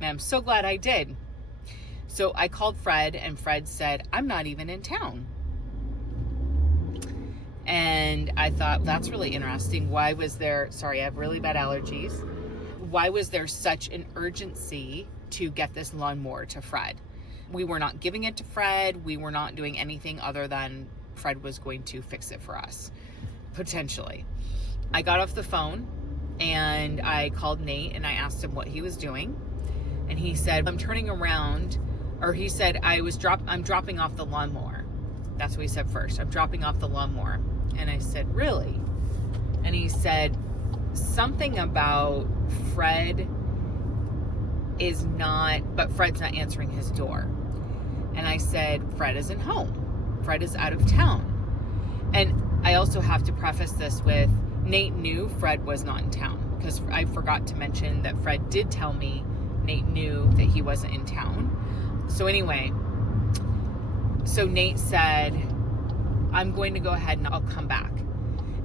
And I'm so glad I did. So I called Fred, and Fred said, I'm not even in town. And I thought, that's really interesting. Why was there, sorry, I have really bad allergies. Why was there such an urgency to get this lawnmower to Fred? We were not giving it to Fred. We were not doing anything other than Fred was going to fix it for us, potentially. I got off the phone and I called Nate and I asked him what he was doing. And he said, I'm turning around, or he said, I'm dropping off the lawnmower. That's what he said first. I'm dropping off the lawnmower. And I said, really? And he said something about Fred's not answering his door. And I said, Fred isn't home. Fred is out of town. And I also have to preface this with, Nate knew Fred was not in town, because I forgot to mention that Fred did tell me Nate knew that he wasn't in town. So anyway, so Nate said, I'm going to go ahead and I'll come back.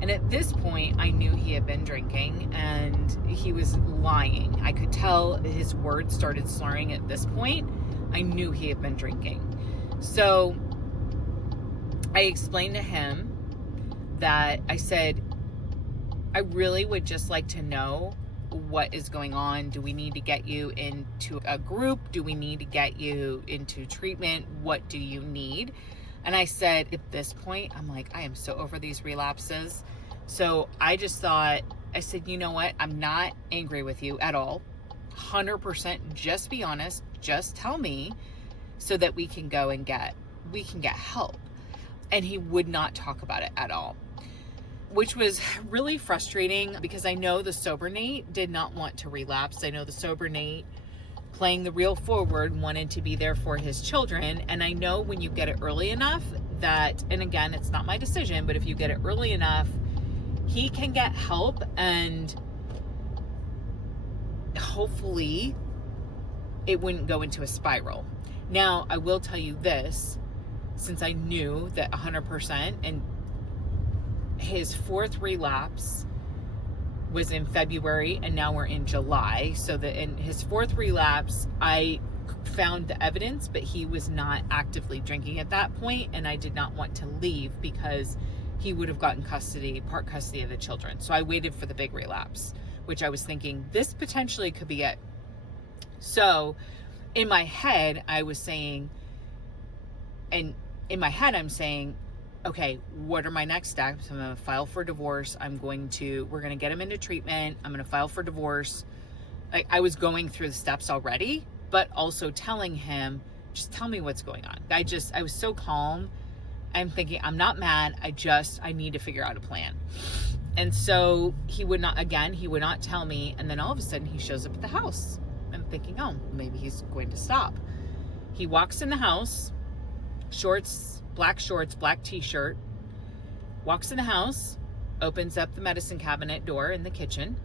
And at this point, I knew he had been drinking and he was lying. I could tell his words started slurring at this point. I knew he had been drinking. So I explained to him that I said, I really would just like to know what is going on. Do we need to get you into a group? Do we need to get you into treatment? What do you need? And I said, at this point, I'm like, I am so over these relapses. So I just thought, I said, you know what? I'm not angry with you at all. 100%, just be honest. Just tell me so that we can go and get help. And he would not talk about it at all, which was really frustrating because I know the sober Nate did not want to relapse. I know the sober Nate, playing the real forward, wanted to be there for his children. And I know when you get it early enough that, and again, it's not my decision, but if you get it early enough, he can get help and hopefully it wouldn't go into a spiral. Now, I will tell you this, since I knew that 100%, and his fourth relapse was in February and now we're in July. So that in his fourth relapse, I found the evidence, but he was not actively drinking at that point, and I did not want to leave because he would have gotten part custody of the children. So I waited for the big relapse, which I was thinking this potentially could be it. So in my head, I'm saying, okay, what are my next steps? I'm going to file for divorce. We're going to get him into treatment. I'm going to file for divorce. I was going through the steps already, but also telling him, just tell me what's going on. I was so calm. I'm thinking, I'm not mad. I need to figure out a plan. And so he would not tell me. And then all of a sudden he shows up at the house. I'm thinking, oh, maybe he's going to stop. He walks in the house, black shorts, black t-shirt, walks in the house, opens up the medicine cabinet door in the kitchen,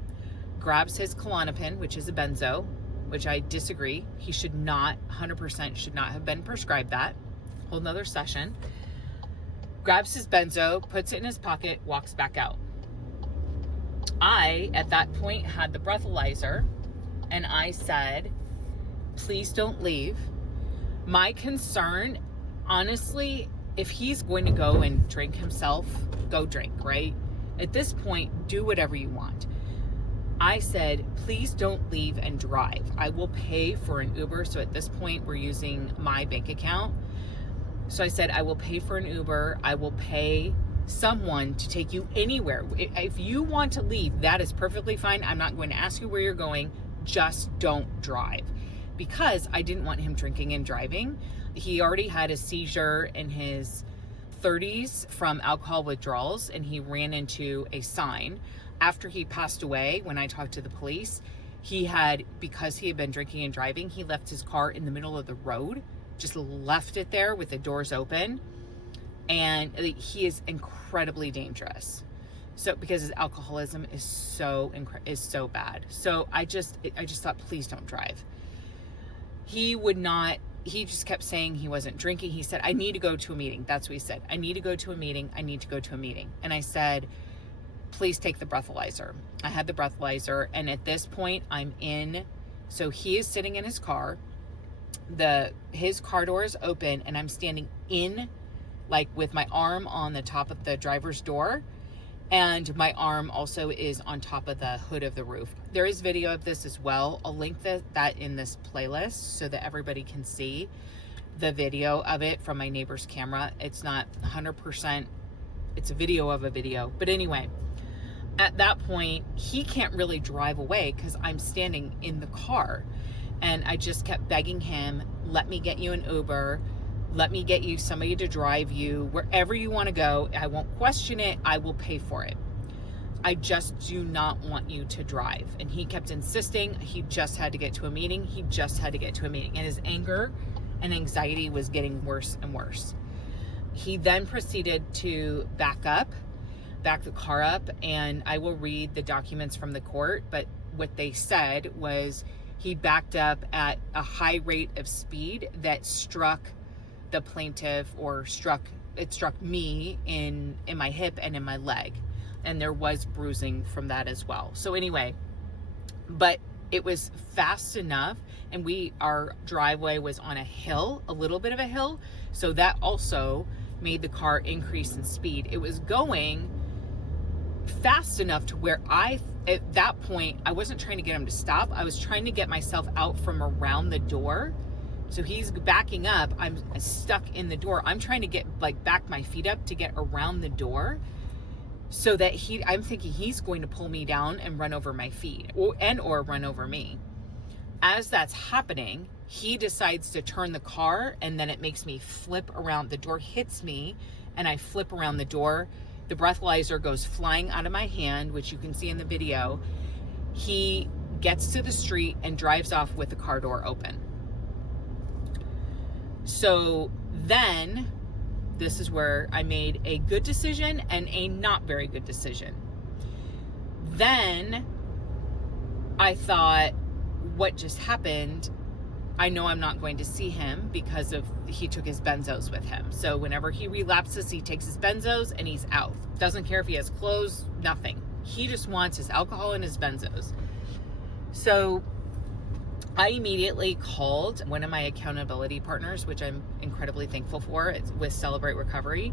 grabs his Klonopin, which is a benzo, which I disagree. He 100% should not have been prescribed that. Whole nother session. Grabs his benzo, puts it in his pocket, walks back out. I, at that point, had the breathalyzer, and I said, please don't leave. My concern, honestly, if he's going to go and drink himself, go drink, right? At this point, do whatever you want. I said, please don't leave and drive. I will pay for an Uber. So at this point, we're using my bank account. So I said, I will pay for an Uber. I will pay someone to take you anywhere. If you want to leave, that is perfectly fine. I'm not going to ask you where you're going. Just don't drive. Because I didn't want him drinking and driving. He already had a seizure in his 30s from alcohol withdrawals, and he ran into a sign. After he passed away, when I talked to the police, because he had been drinking and driving, he left his car in the middle of the road, just left it there with the doors open. And he is incredibly dangerous. So because his alcoholism is so bad. So I just thought, please don't drive. He just kept saying he wasn't drinking. He said, I need to go to a meeting. That's what he said. I need to go to a meeting. And I said, please take the breathalyzer. I had the breathalyzer. And at this point, I'm in So he is sitting in his car. His car door is open, and I'm standing in, like, with my arm on the top of the driver's door, and my arm also is on top of the hood of the roof. There is video of this as well. I'll link that in this playlist so that everybody can see the video of it from my neighbor's camera. It's not 100%, it's a video of a video. But anyway, at that point, he can't really drive away because I'm standing in the car. And I just kept begging him, let me get you an Uber. Let me get you somebody to drive you wherever you want to go. I won't question it. I will pay for it. I just do not want you to drive. And he kept insisting he just had to get to a meeting. He just had to get to a meeting. And his anger and anxiety was getting worse and worse. He then proceeded to back the car up. And I will read the documents from the court. But what they said was he backed up at a high rate of speed that struck the plaintiff, or struck me in my hip and in my leg, and there was bruising from that as well. So anyway, but it was fast enough, and our driveway was on a hill, a little bit of a hill, so that also made the car increase in speed. It was going fast enough to where at that point, I wasn't trying to get him to stop. I was trying to get myself out from around the door. So he's backing up. I'm stuck in the door. I'm trying to get, like, back my feet up to get around the door so that I'm thinking he's going to pull me down and run over my feet or run over me. As that's happening, he decides to turn the car, and then it makes me flip around. The door hits me and I flip around the door. The breathalyzer goes flying out of my hand, which you can see in the video. He gets to the street and drives off with the car door open. So then, this is where I made a good decision and a not very good decision. Then I thought, what just happened? I know I'm not going to see him because he took his benzos with him. So whenever he relapses, he takes his benzos and he's out. Doesn't care if he has clothes, nothing. He just wants his alcohol and his benzos. So I immediately called one of my accountability partners, which I'm incredibly thankful for. It's with Celebrate Recovery.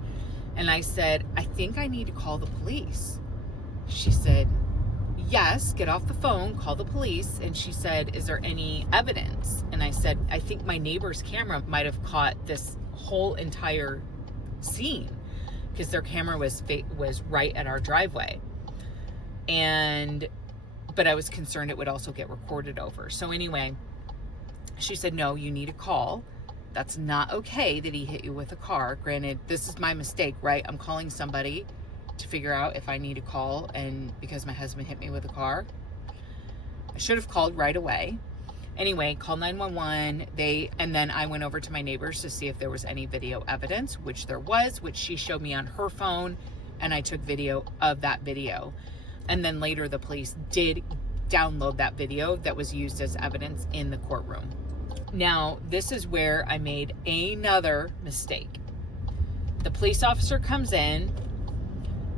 And I said, I think I need to call the police. She said, yes, get off the phone, call the police. And she said, is there any evidence? And I said, I think my neighbor's camera might have caught this whole entire scene because their camera was right at our driveway. But I was concerned it would also get recorded over. So anyway, she said, no, you need a call. That's not okay that he hit you with a car. Granted, this is my mistake, right? I'm calling somebody to figure out if I need a call, and because my husband hit me with a car. I should have called right away. Anyway, called 911. And then I went over to my neighbors to see if there was any video evidence, which there was, which she showed me on her phone, and I took video of that video. And then later the police did download that video that was used as evidence in the courtroom. Now, this is where I made another mistake. The police officer comes in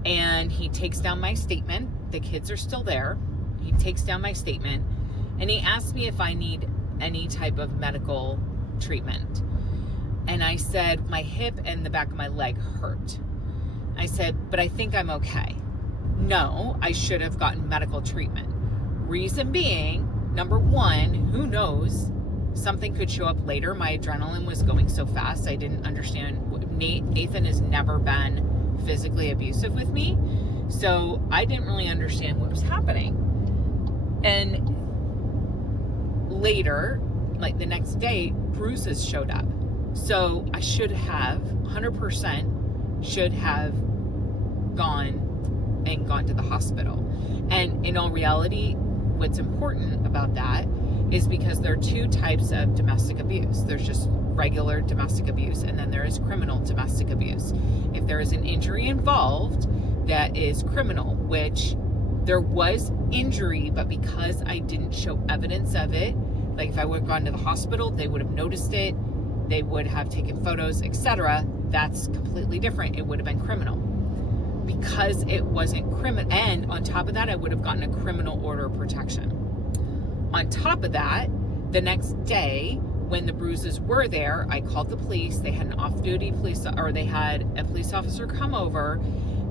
and he takes down my statement. The kids are still there. He takes down my statement and he asks me if I need any type of medical treatment. And I said, my hip and the back of my leg hurt. I said, but I think I'm okay. No, I should have gotten medical treatment. Reason being, number one, who knows? Something could show up later. My adrenaline was going so fast. I didn't understand. Nathan has never been physically abusive with me. So I didn't really understand what was happening. And later, like the next day, bruises showed up. So I should have, 100% should have gone to the hospital. And in all reality, what's important about that is because there are two types of domestic abuse. There's just regular domestic abuse, and then there is criminal domestic abuse. If there is an injury involved, that is criminal, which there was injury, but because I didn't show evidence of it, like if I would have gone to the hospital, they would have noticed it, they would have taken photos, etc. That's completely different. It would have been criminal. Because it wasn't criminal, and on top of that, I would have gotten a criminal order of protection. On top of that, the next day when the bruises were there, I called the police. They had an off-duty they had a police officer come over.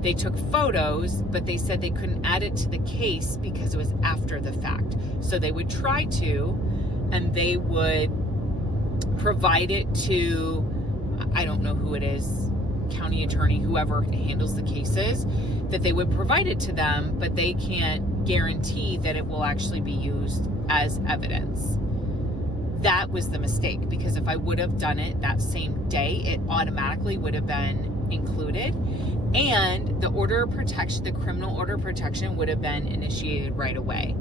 They took photos, but they said they couldn't add it to the case because it was after the fact. So they would try to, and they would provide it to, I don't know who it is, county attorney, whoever handles the cases, that they would provide it to them, but they can't guarantee that it will actually be used as evidence. That was the mistake, because if I would have done it that same day, it automatically would have been included, and the order of protection, the criminal order of protection, would have been initiated right away.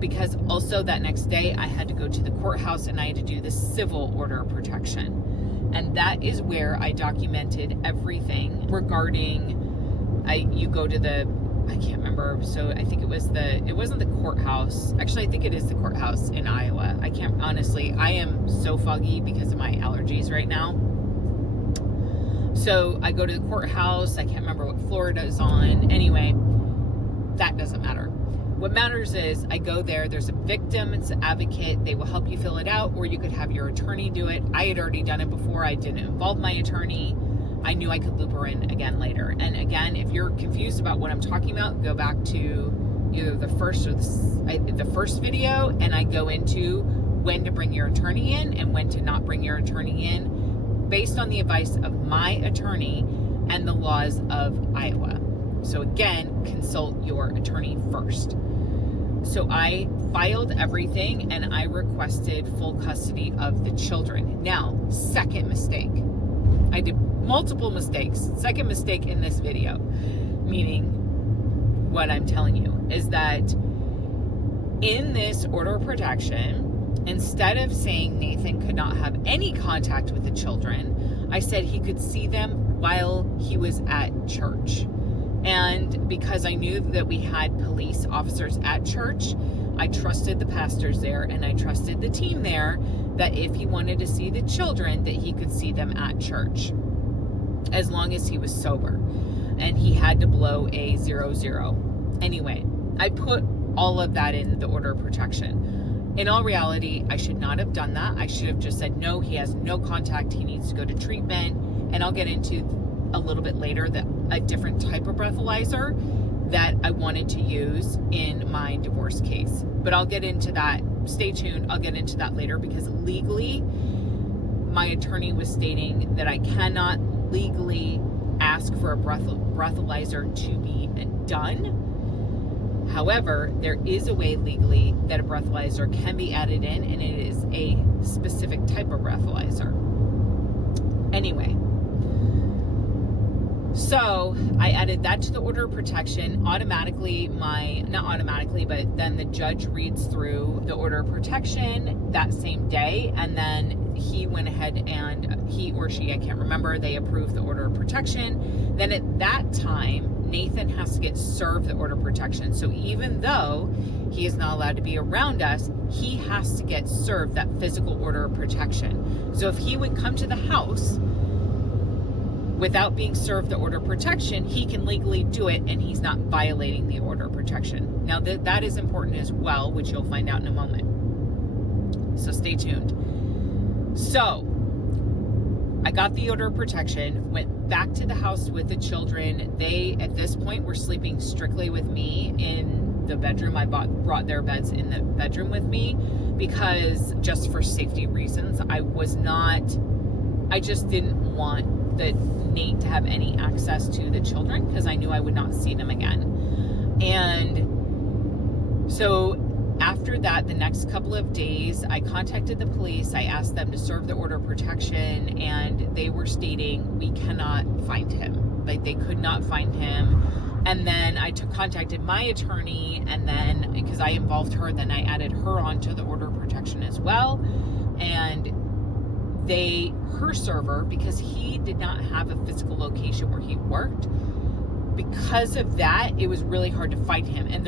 Because also that next day I had to go to the courthouse and I had to do the civil order of protection. And that is where I documented everything regarding, you go to the, I can't remember, so I think it wasn't the courthouse. Actually, I think it is the courthouse in Iowa. I can't, honestly, I am so foggy because of my allergies right now. So I go to the courthouse. I can't remember what Florida is on. Anyway, that doesn't matter. What matters is I go there. There's a victim's advocate. They will help you fill it out, or you could have your attorney do it. I had already done it before. I didn't involve my attorney. I knew I could loop her in again later. And again, if you're confused about what I'm talking about, go back to either the first or the first video, and I go into when to bring your attorney in and when to not bring your attorney in, based on the advice of my attorney and the laws of Iowa. So again, consult your attorney first. So I filed everything and I requested full custody of the children. Now, second mistake. I did multiple mistakes. Second mistake in this video, meaning what I'm telling you is that in this order of protection, instead of saying Nathan could not have any contact with the children, I said he could see them while he was at church. And because I knew that we had police officers at church, I trusted the pastors there and I trusted the team there that if he wanted to see the children, that he could see them at church, as long as he was sober. And he had to blow a 0-0. Anyway, I put all of that in the order of protection. In all reality, I should not have done that. I should have just said, no, he has no contact. He needs to go to treatment. And I'll get into a little bit later that a different type of breathalyzer that I wanted to use in my divorce case. But I'll get into that. Stay tuned. I'll get into that later, because legally, my attorney was stating that I cannot legally ask for a breathalyzer to be done. However, there is a way legally that a breathalyzer can be added in, and it is a specific type of breathalyzer. Anyway, so I added that to the order of protection. Automatically, not automatically, but then the judge reads through the order of protection that same day, and then he went ahead and he or she, I can't remember, they approved the order of protection. Then at that time, Nathan has to get served the order of protection. So even though he is not allowed to be around us, he has to get served that physical order of protection. So if he would come to the house without being served the order of protection, he can legally do it and he's not violating the order of protection. Now that is important as well, which you'll find out in a moment. So stay tuned. So I got the order of protection, went back to the house with the children. They, at this point, were sleeping strictly with me in the bedroom. I brought their beds in the bedroom with me because just for safety reasons, I just didn't want Nate to have any access to the children because I knew I would not see them again. And so after that, the next couple of days, I contacted the police. I asked them to serve the order of protection, and they were stating we cannot find him. Like, they could not find him. And then I contacted my attorney, and then because I involved her, then I added her onto the order of protection as well. And her server, because he did not have a physical location where he worked, because of that, it was really hard to find him. And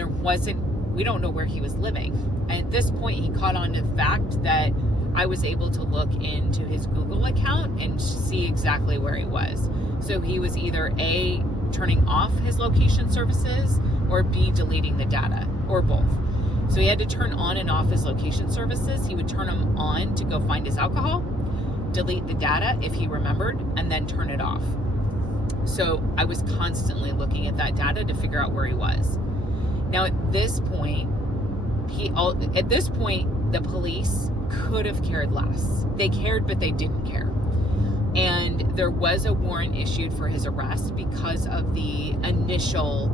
we don't know where he was living. And at this point, he caught on to the fact that I was able to look into his Google account and see exactly where he was. So he was either A, turning off his location services, or B, deleting the data, or both. So he had to turn on and off his location services. He would turn them on to go find his alcohol, delete the data if he remembered, and then turn it off. So I was constantly looking at that data to figure out where he was. Now at this point, the police could have cared less. They cared, but they didn't care. And there was a warrant issued for his arrest because of the initial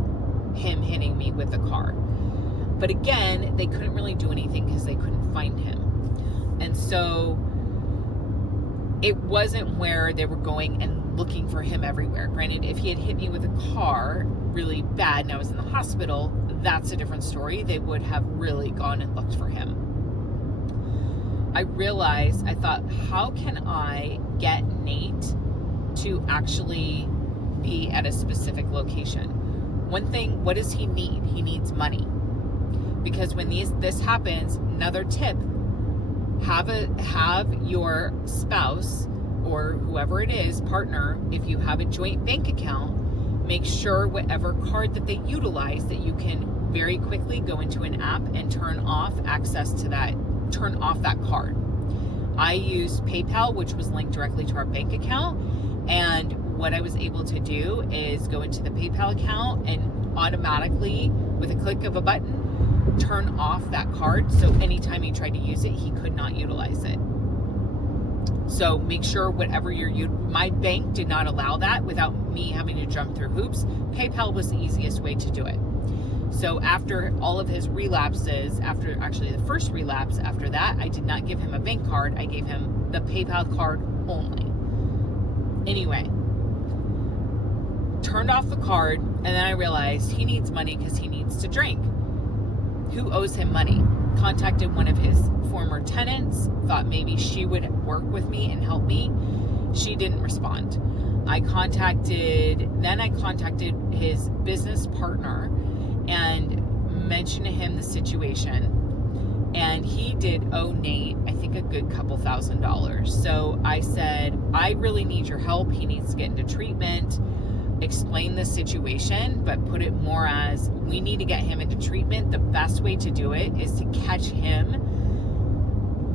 him hitting me with the car. But again, they couldn't really do anything because they couldn't find him. And so it wasn't where they were going and looking for him everywhere. Granted, if he had hit me with a car really bad and I was in the hospital, that's a different story. They would have really gone and looked for him. I thought, how can I get Nate to actually be at a specific location? One thing, what does he need? He needs money. Because when this happens, another tip, have your spouse or whoever it is, partner, if you have a joint bank account, make sure whatever card that they utilize that you can very quickly go into an app and turn off that card. I used PayPal, which was linked directly to our bank account. And what I was able to do is go into the PayPal account and automatically, with a click of a button, turn off that card. So anytime he tried to use it, he could not utilize it. So make sure whatever my bank did not allow that without me having to jump through hoops. PayPal was the easiest way to do it. So after all of his relapses, the first relapse after that, I did not give him a bank card. I gave him the PayPal card only. Anyway, turned off the card, and then I realized he needs money because he needs to drink. Who owes him money? Contacted one of his former tenants, thought maybe she would work with me and help me. She didn't respond. I contacted his business partner and mentioned to him the situation, and he did owe Nate, I think, a good couple $1,000s. So I said, I really need your help. He needs to get into treatment. Explain the situation, but put it more as, we need to get him into treatment. The best way to do it is to catch him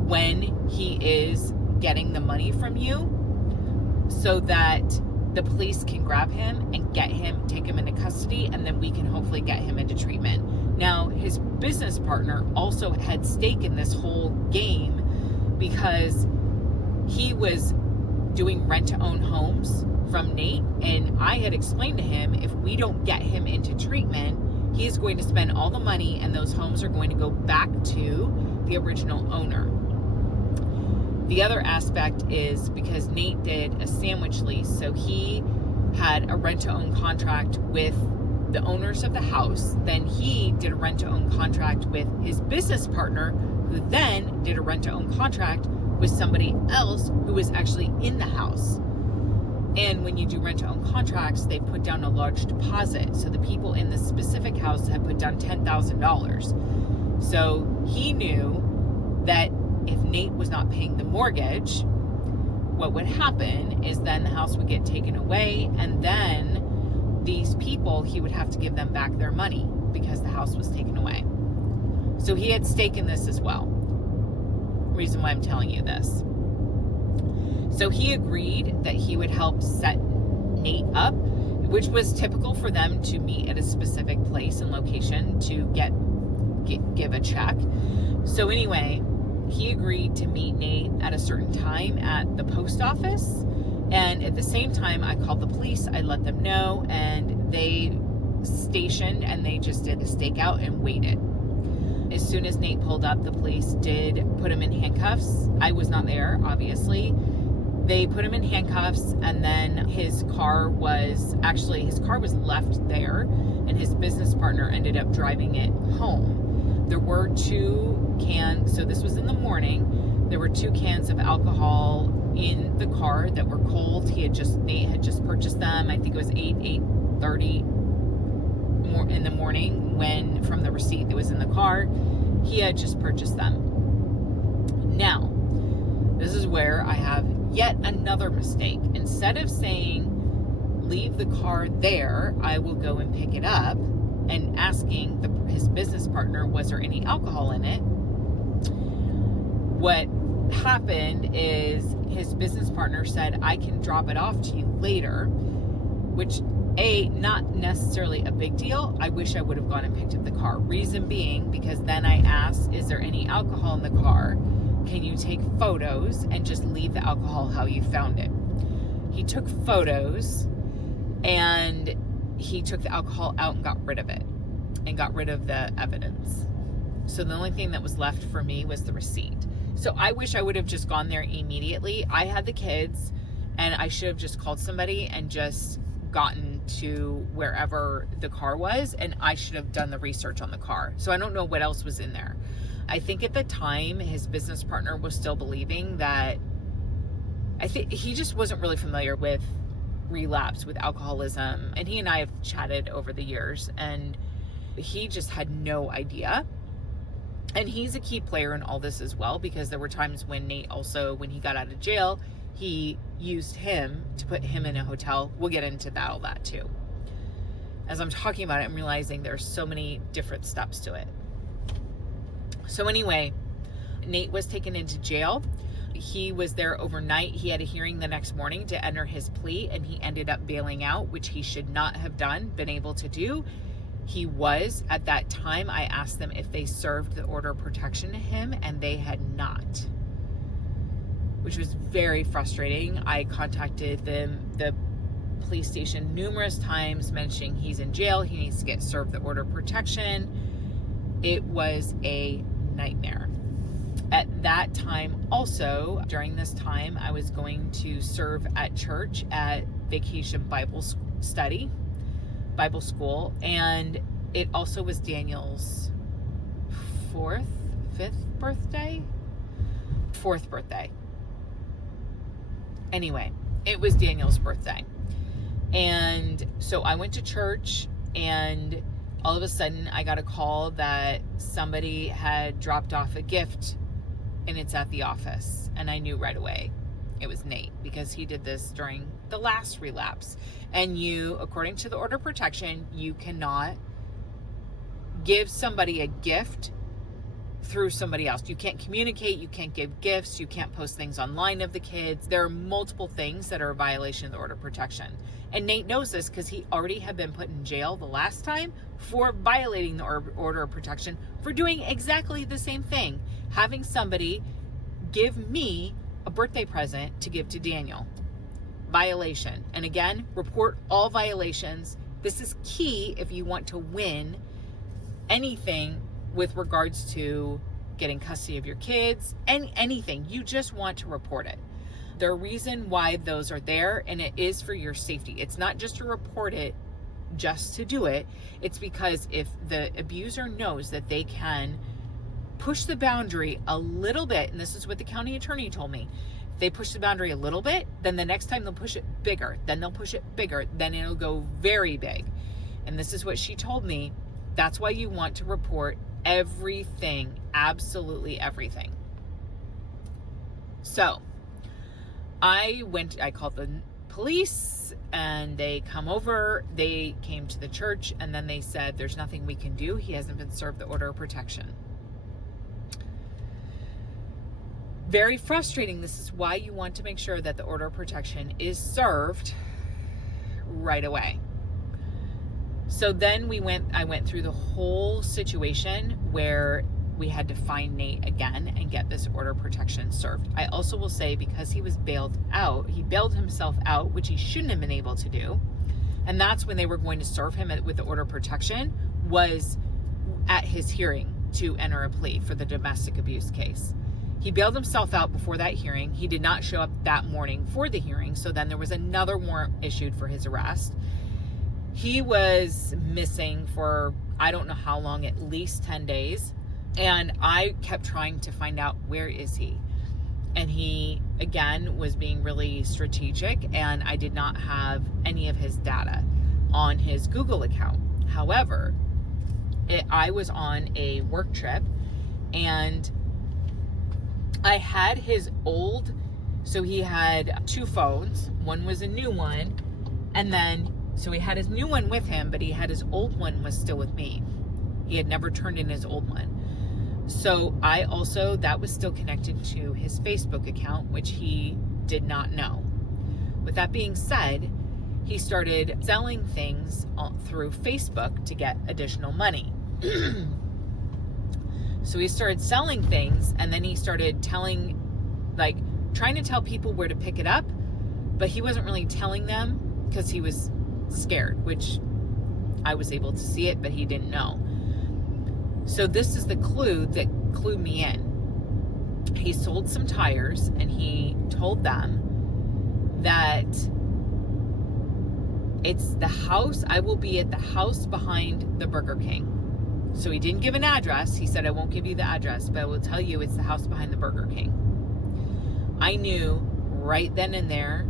when he is getting the money from you, so that the police can grab him and take him into custody, and then we can hopefully get him into treatment. Now, his business partner also had stake in this whole game because he was doing rent-to-own homes from Nate, and I had explained to him, if we don't get him into treatment, he's going to spend all the money and those homes are going to go back to the original owner. The other aspect is because Nate did a sandwich lease, so he had a rent-to-own contract with the owners of the house. Then he did a rent-to-own contract with his business partner, who then did a rent-to-own contract with somebody else who was actually in the house. And when you do rent-to-own contracts, they put down a large deposit. So the people in this specific house had put down $10,000. So he knew that if Nate was not paying the mortgage, what would happen is then the house would get taken away, and then these people, he would have to give them back their money because the house was taken away. So he had stake in this as well. Reason why I'm telling you this. So he agreed that he would help set Nate up, which was typical for them to meet at a specific place and location to give a check. So anyway, he agreed to meet Nate at a certain time at the post office. And at the same time, I called the police. I let them know, and they stationed and they just did a stakeout and waited. As soon as Nate pulled up, the police did put him in handcuffs. I was not there, obviously. They put him in handcuffs, and then his car was left there, and his business partner ended up driving it home. There were 2 cans, so this was in the morning. There were 2 cans of alcohol in the car that were cold. Nate had just purchased them. I think it was 8:30 in the morning, when from the receipt that was in the car, he had just purchased them. Now, this is where I have yet another mistake. Instead of saying, leave the car there, I will go and pick it up, and asking his business partner, was there any alcohol in it? What happened is his business partner said, I can drop it off to you later, which not necessarily a big deal. I wish I would have gone and picked up the car. Reason being, because then I asked, is there any alcohol in the car? Can you take photos and just leave the alcohol how you found it? He took photos and he took the alcohol out and got rid of it and got rid of the evidence. So the only thing that was left for me was the receipt. So I wish I would have just gone there immediately. I had the kids and I should have just called somebody and just gotten to wherever the car was, and I should have done the research on the car. So I don't know what else was in there. I think at the time his business partner was still believing that, I think he just wasn't really familiar with relapse, with alcoholism, and he and I have chatted over the years, and he just had no idea. And he's a key player in all this as well, because there were times when Nate also, when he got out of jail, he used him to put him in a hotel. We'll get into all that too. As I'm talking about it, I'm realizing there's so many different steps to it. So anyway, Nate was taken into jail. He was there overnight. He had a hearing the next morning to enter his plea, and he ended up bailing out, which he should not have been able to do. He was, at that time, I asked them if they served the order of protection to him, and they had not, which was very frustrating. I contacted the police station numerous times mentioning he's in jail, he needs to get served the order of protection. It was a nightmare. At that time also, during this time, I was going to serve at church at Vacation Bible School, and it also was Daniel's fourth birthday. Anyway, it was Daniel's birthday. And so I went to church, and all of a sudden I got a call that somebody had dropped off a gift, and it's at the office. And I knew right away it was Nate, because he did this during the last relapse. And you, according to the order of protection, you cannot give somebody a gift through somebody else. You can't communicate, you can't give gifts, you can't post things online of the kids. There are multiple things that are a violation of the order of protection. And Nate knows this because he already had been put in jail the last time for violating the order of protection for doing exactly the same thing. Having somebody give me a birthday present to give to Daniel. Violation. And again, report all violations. This is key if you want to win anything with regards to getting custody of your kids, and anything. You just want to report it. The reason why those are there, and it is for your safety. It's not just to report it just to do it. It's because if the abuser knows that they can push the boundary a little bit, and this is what the county attorney told me, if they push the boundary a little bit, then the next time they'll push it bigger, then they'll push it bigger, then it'll go very big. And this is what she told me. That's why you want to report everything, absolutely everything. So I called the police, and they come over. They came to the church, and then they said, there's nothing we can do. He hasn't been served the order of protection. Very frustrating. This is why you want to make sure that the order of protection is served right away. So then I went through the whole situation where we had to find Nate again and get this order of protection served. I also will say, because he was bailed out, he bailed himself out, which he shouldn't have been able to do. And that's when they were going to serve him with the order of protection, was at his hearing to enter a plea for the domestic abuse case. He bailed himself out before that hearing. He did not show up that morning for the hearing. So then there was another warrant issued for his arrest. He was missing for, I don't know how long, at least 10 days. And I kept trying to find out, where is he? And he, again, was being really strategic, and I did not have any of his data on his Google account. However, I was on a work trip, and I had his old, so he had two phones. One was a new one, and then, so he had his new one with him, but he had his old one was still with me. He had never turned in his old one. So that was still connected to his Facebook account, which he did not know. With that being said, he started selling things through Facebook to get additional money. So he started selling things, and then he started trying to tell people where to pick it up, but he wasn't really telling them because he was scared, which I was able to see it, but he didn't know. So this is the clue that clued me in. He sold some tires, and he told them that it's the house, I will be at the house behind the Burger King. So he didn't give an address. He said, I won't give you the address, but I will tell you it's the house behind the Burger King. I knew right then and there,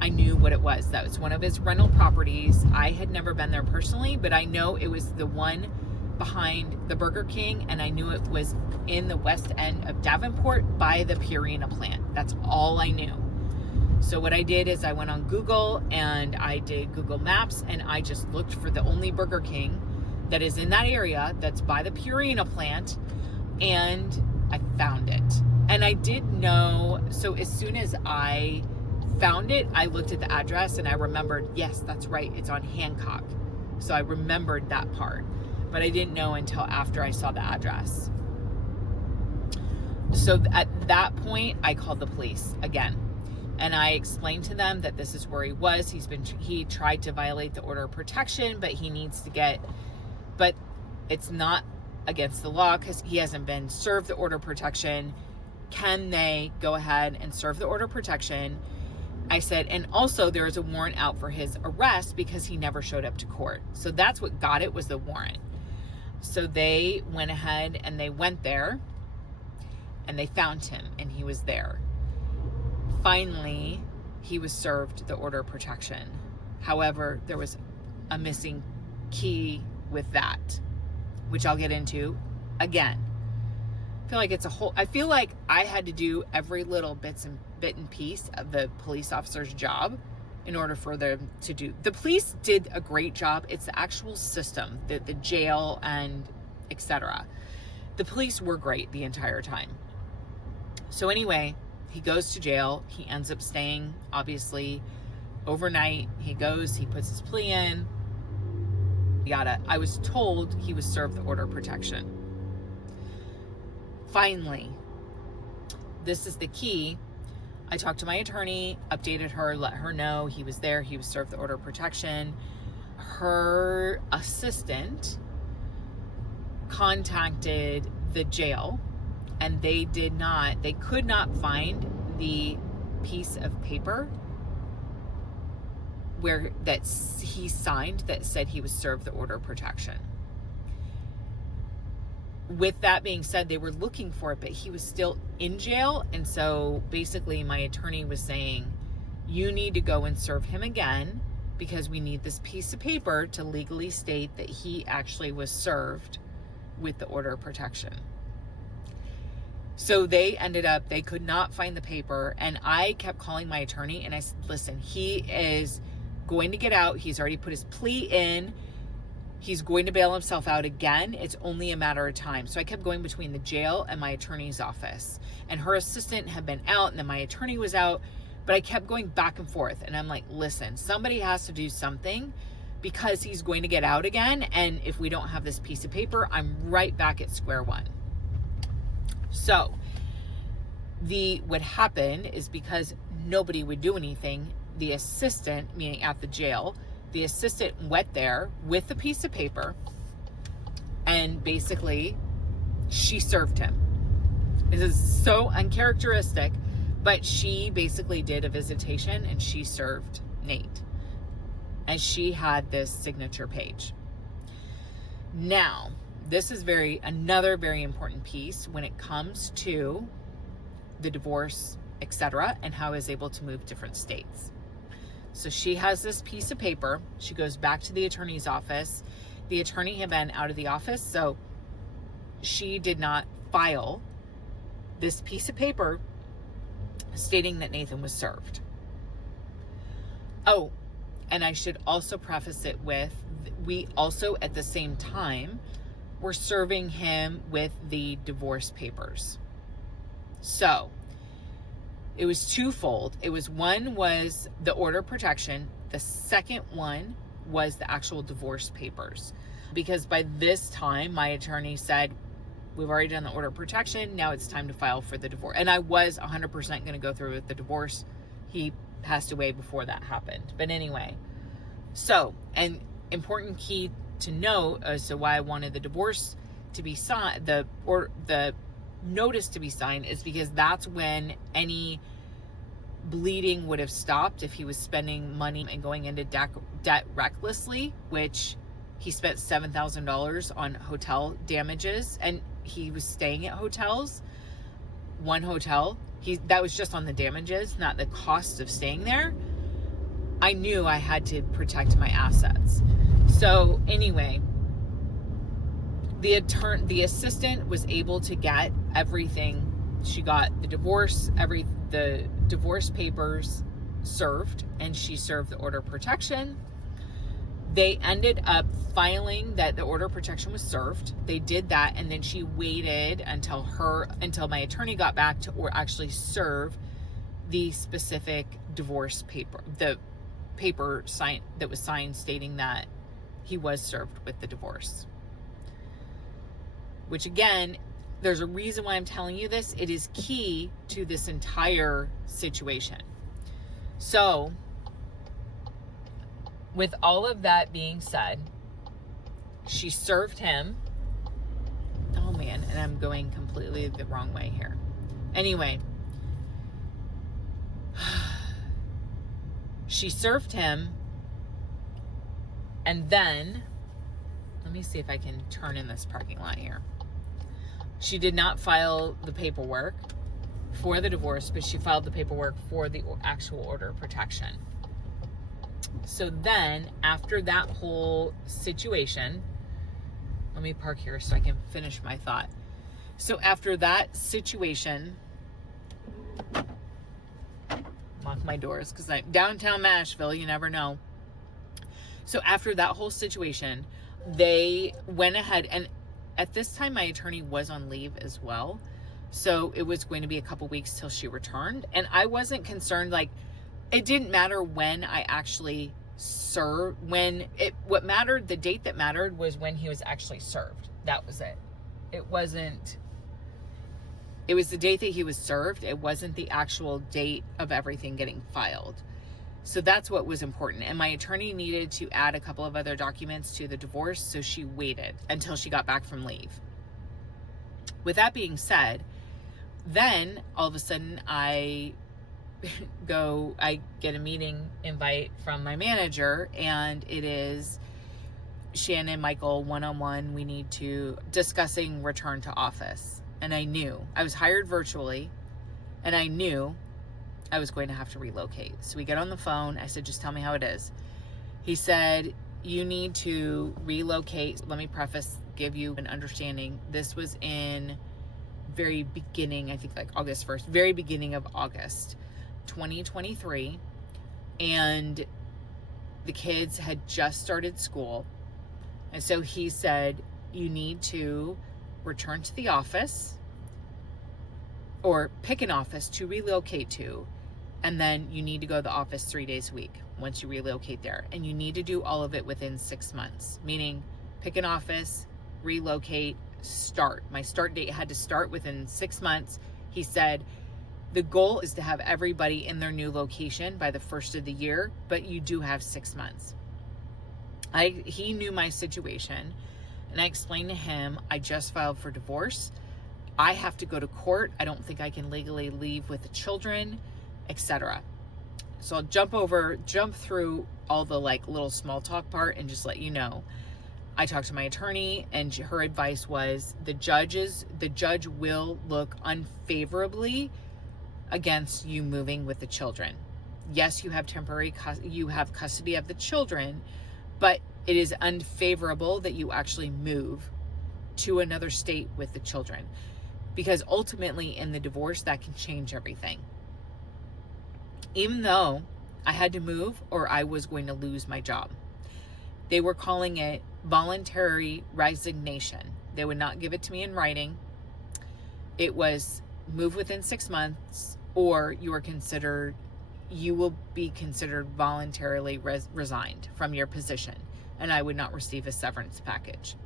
I knew what it was. That was one of his rental properties. I had never been there personally, but I know it was the one behind the Burger King, and I knew it was in the west end of Davenport by the Purina plant. That's all I knew. So what I did is I went on Google and I did Google Maps, and I just looked for the only Burger King that is in that area that's by the Purina plant, and I found it. And I did know, so as soon as I found it, I looked at the address and I remembered, yes, that's right, it's on Hancock. So I remembered that part, but I didn't know until after I saw the address. So at that point, I called the police again. And I explained to them that this is where he was. He tried to violate the order of protection, but it's not against the law because he hasn't been served the order of protection. Can they go ahead and serve the order of protection? I said, and also there is a warrant out for his arrest because he never showed up to court. So that's what got it, was the warrant. So they went ahead and they went there and they found him, and he was there. Finally, he was served the order of protection. However, there was a missing key with that, which I'll get into again. I feel like I had to do every little bit and piece of the police officer's job in order for them to do. The police did a great job. It's the actual system, the jail and etc. The police were great the entire time. So anyway, he goes to jail. He ends up staying, obviously, overnight. He puts his plea in. I was told he was served the order of protection. Finally, this is the key. I talked to my attorney, updated her, let her know he was there. He was served the order of protection. Her assistant contacted the jail, and they could not find the piece of paper that he signed that said he was served the order of protection. With that being said, they were looking for it, but he was still in jail. And so basically my attorney was saying, you need to go and serve him again because we need this piece of paper to legally state that he actually was served with the order of protection. So they could not find the paper, and I kept calling my attorney and I said, listen, he is going to get out. He's already put his plea in. He's going to bail himself out again. It's only a matter of time. So I kept going between the jail and my attorney's office, and her assistant had been out and then my attorney was out, but I kept going back and forth. And I'm like, listen, somebody has to do something because he's going to get out again. And if we don't have this piece of paper, I'm right back at square one. So what happened is, because nobody would do anything, the assistant, meaning at the jail, the assistant went there with the piece of paper, and basically she served him. This is so uncharacteristic, but she basically did a visitation and she served Nate. And she had this signature page. Now, this is another very important piece when it comes to the divorce, etc., and how he's able to move different states. So she has this piece of paper. She goes back to the attorney's office. The attorney had been out of the office, so she did not file this piece of paper stating that Nathan was served. Oh, and I should also preface it with, we also at the same time were serving him with the divorce papers. So it was twofold. One was the order of protection. The second one was the actual divorce papers. Because by this time, my attorney said, we've already done the order of protection. Now it's time to file for the divorce. And I was 100% going to go through with the divorce. He passed away before that happened. But anyway, so, an important key to note as to why I wanted the divorce to be signed, the notice to be signed, is because that's when any bleeding would have stopped if he was spending money and going into debt recklessly, which he spent $7,000 on hotel damages, and he was staying at hotels. One hotel, that was just on the damages, not the cost of staying there. I knew I had to protect my assets. So anyway, the assistant was able to get everything. She got the divorce papers served, and she served the order of protection. They ended up filing that the order of protection was served. They did that, and then she waited until my attorney got back to actually serve the specific divorce paper, the paper that was signed stating that he was served with the divorce. Which again, there's a reason why I'm telling you this. It is key to this entire situation. So, with all of that being said, she served him. Oh man, and I'm going completely the wrong way here. Anyway, she served him, and then, let me see if I can turn in this parking lot here. She did not file the paperwork for the divorce, but she filed the paperwork for the actual order of protection. So then, after that whole situation, let me park here so I can finish my thought. So after that situation, lock my doors because I'm downtown Nashville, you never know. So after that whole situation, they went ahead, and at this time my attorney was on leave as well. So it was going to be a couple weeks till she returned. And I wasn't concerned, like, it didn't matter when I actually served, what mattered, the date that mattered was when he was actually served. That was it. It was the date that he was served. It wasn't the actual date of everything getting filed. So that's what was important. And my attorney needed to add a couple of other documents to the divorce, so she waited until she got back from leave. With that being said, then all of a sudden I get a meeting invite from my manager, and it is Shannon, Michael, one-on-one. We need to discussing return to office. And I knew I was hired virtually, and I knew I was going to have to relocate. So we get on the phone. I said, just tell me how it is. He said, you need to relocate. Let me give you an understanding. This was in very beginning, I think like August 1st, very beginning of August 2023. And the kids had just started school. And so he said, you need to return to the office or pick an office to relocate to. And then you need to go to the office 3 days a week once you relocate there. And you need to do all of it within 6 months, meaning pick an office, relocate, start. My start date had to start within 6 months. He said, the goal is to have everybody in their new location by the first of the year, but you do have 6 months. He knew my situation, and I explained to him, I just filed for divorce. I have to go to court. I don't think I can legally leave with the children, etc. So I'll jump through all the like little small talk part and just let you know. I talked to my attorney, and her advice was the judge will look unfavorably against you moving with the children. Yes, you have custody of the children, but it is unfavorable that you actually move to another state with the children, because ultimately in the divorce that can change everything. Even though I had to move or I was going to lose my job. They were calling it voluntary resignation. They would not give it to me in writing. It was move within 6 months, or you will be considered voluntarily resigned from your position, and I would not receive a severance package.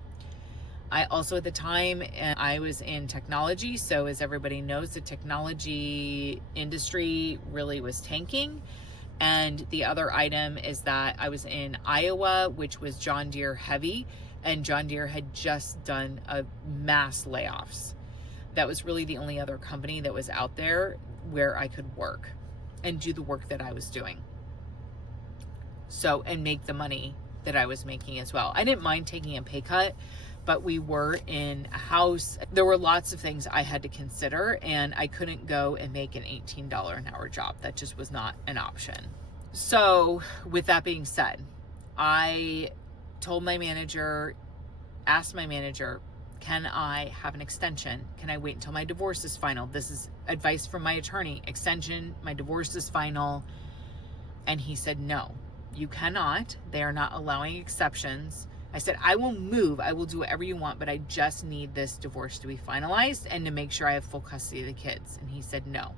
I also, at the time, I was in technology. So as everybody knows, the technology industry really was tanking. And the other item is that I was in Iowa, which was John Deere heavy, and John Deere had just done a mass layoffs. That was really the only other company that was out there where I could work and do the work that I was doing. So, and make the money that I was making as well. I didn't mind taking a pay cut, but we were in a house. There were lots of things I had to consider, and I couldn't go and make an $18 an hour job. That just was not an option. So with that being said, I told my manager, asked my manager, can I have an extension? Can I wait until my divorce is final? This is advice from my attorney. Extension, my divorce is final. And he said, no, you cannot. They are not allowing exceptions. I said, I will move. I will do whatever you want, but I just need this divorce to be finalized and to make sure I have full custody of the kids. And he said, no.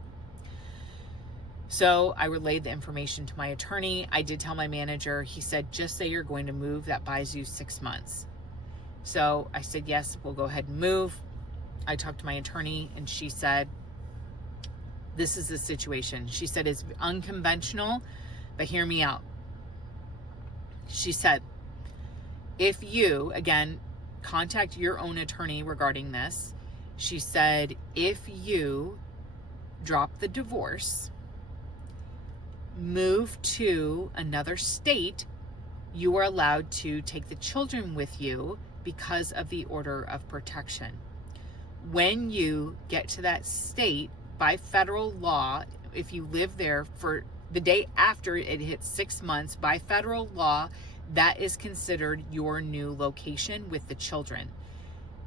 So I relayed the information to my attorney. I did tell my manager. He said, just say you're going to move. That buys you 6 months. So I said, yes, we'll go ahead and move. I talked to my attorney, and she said, this is the situation. She said, it's unconventional, but hear me out. She said, if you, again, contact your own attorney regarding this, she said, if you drop the divorce, move to another state, you are allowed to take the children with you because of the order of protection. When you get to that state, by federal law, if you live there for the day after it hits 6 months, by federal law, that is considered your new location with the children.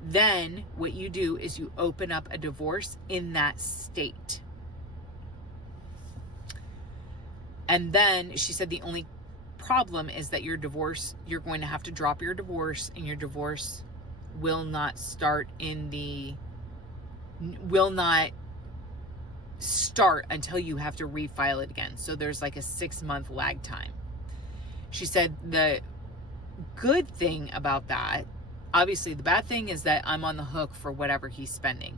Then what you do is you open up a divorce in that state. And then she said the only problem is that your divorce, you're going to have to drop your divorce, and your divorce will not start until you have to refile it again. So there's like a 6-month lag time. She said the good thing about that, obviously the bad thing is that I'm on the hook for whatever he's spending.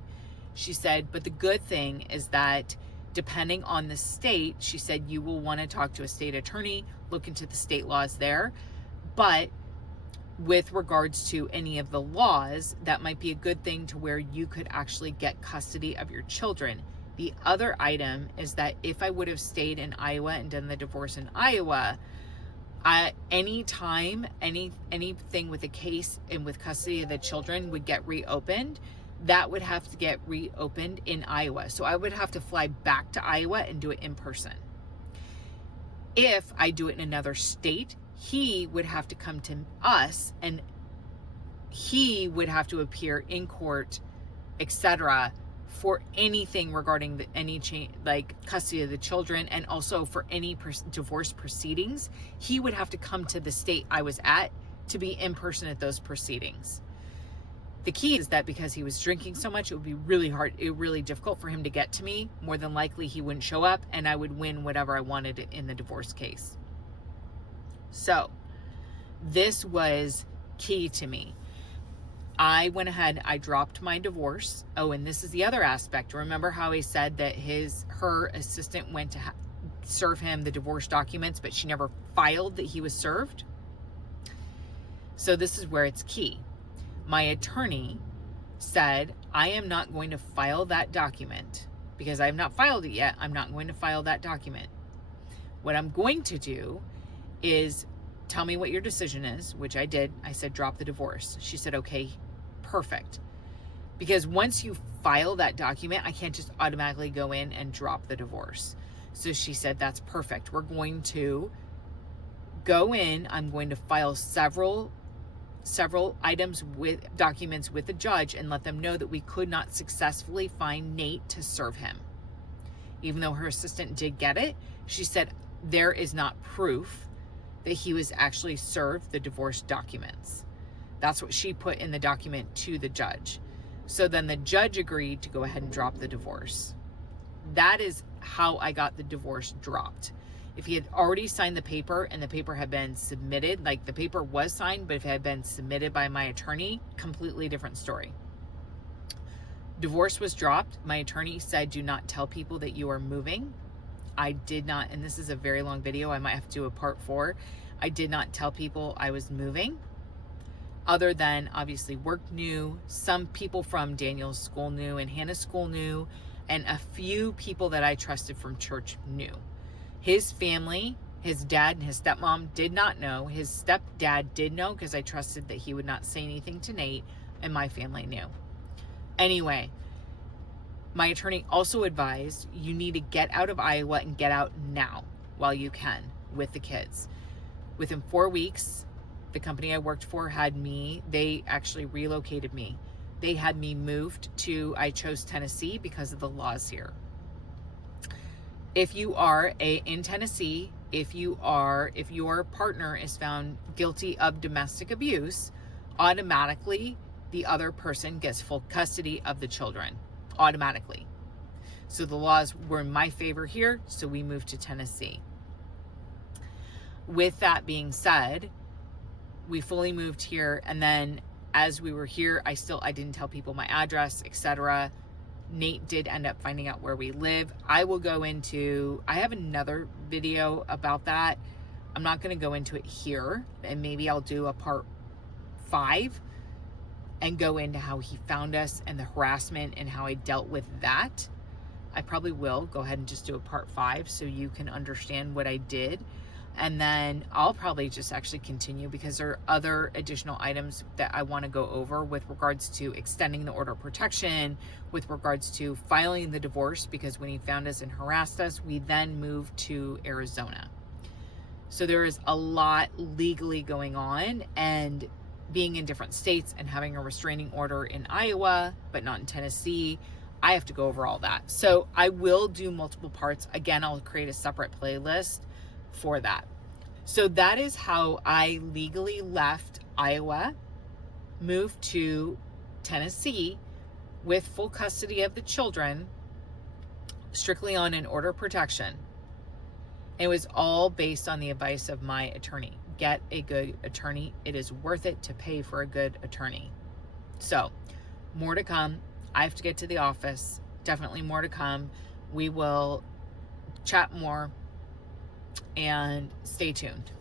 She said, but the good thing is that depending on the state, she said, you will want to talk to a state attorney, look into the state laws there. But with regards to any of the laws, that might be a good thing to where you could actually get custody of your children. The other item is that if I would have stayed in Iowa and done the divorce in Iowa, anytime anything with a case and with custody of the children would get reopened, that would have to get reopened in Iowa. So I would have to fly back to Iowa and do it in person. If I do it in another state, he would have to come to us, and he would have to appear in court, etc., for anything regarding any change, like custody of the children, and also for any divorce proceedings. He would have to come to the state I was at to be in person at those proceedings. The key is that because he was drinking so much, it would be really difficult for him to get to me. More than likely, he wouldn't show up, and I would win whatever I wanted in the divorce case. So this was key to me. I went ahead, I dropped my divorce. Oh, and this is the other aspect. Remember how I said that her assistant went to serve him the divorce documents, but she never filed that he was served? So this is where it's key. My attorney said, I am not going to file that document because I have not filed it yet. I'm not going to file that document. What I'm going to do is tell me what your decision is, which I did. I said, drop the divorce. She said, okay, perfect. Because once you file that document, I can't just automatically go in and drop the divorce. So she said, that's perfect. We're going to go in. I'm going to file several items with documents with the judge and let them know that we could not successfully find Nate to serve him. Even though her assistant did get it, she said there is not proof that he was actually served the divorce documents. That's what she put in the document to the judge. So then the judge agreed to go ahead and drop the divorce. That is how I got the divorce dropped. If he had already signed the paper and the paper had been submitted, like the paper was signed, but if it had been submitted by my attorney, completely different story. Divorce was dropped. My attorney said, do not tell people that you are moving. I did not, and this is a very long video. I might have to do a part 4. I did not tell people I was moving, other than obviously work knew, some people from Daniel's school knew, and Hannah's school knew, and a few people that I trusted from church knew. His family, his dad and his stepmom did not know. His stepdad did know because I trusted that he would not say anything to Nate, and my family knew. Anyway, my attorney also advised you need to get out of Iowa and get out now while you can with the kids. Within 4 weeks, the company I worked for they actually relocated me. They had me moved I chose Tennessee because of the laws here. If you are in Tennessee, if your partner is found guilty of domestic abuse, automatically the other person gets full custody of the children, automatically. So the laws were in my favor here, so we moved to Tennessee. With that being said, we fully moved here, and then as we were here, I didn't tell people my address, etc. Nate did end up finding out where we live. I have another video about that. I'm not going to go into it here, and maybe I'll do a part 5 and go into how he found us and the harassment and how I dealt with that. I probably will go ahead and just do a part 5 so you can understand what I did. And then I'll probably just actually continue because there are other additional items that I want to go over with regards to extending the order of protection, with regards to filing the divorce, because when he found us and harassed us, we then moved to Arizona. So there is a lot legally going on, and being in different states and having a restraining order in Iowa, but not in Tennessee, I have to go over all that. So I will do multiple parts. Again, I'll create a separate playlist for that. So that is how I legally left Iowa, moved to Tennessee with full custody of the children, strictly on an order of protection. It was all based on the advice of my attorney. Get a good attorney. It is worth it to pay for a good attorney. So, more to come. I have to get to the office. Definitely more to come. We will chat more, and stay tuned.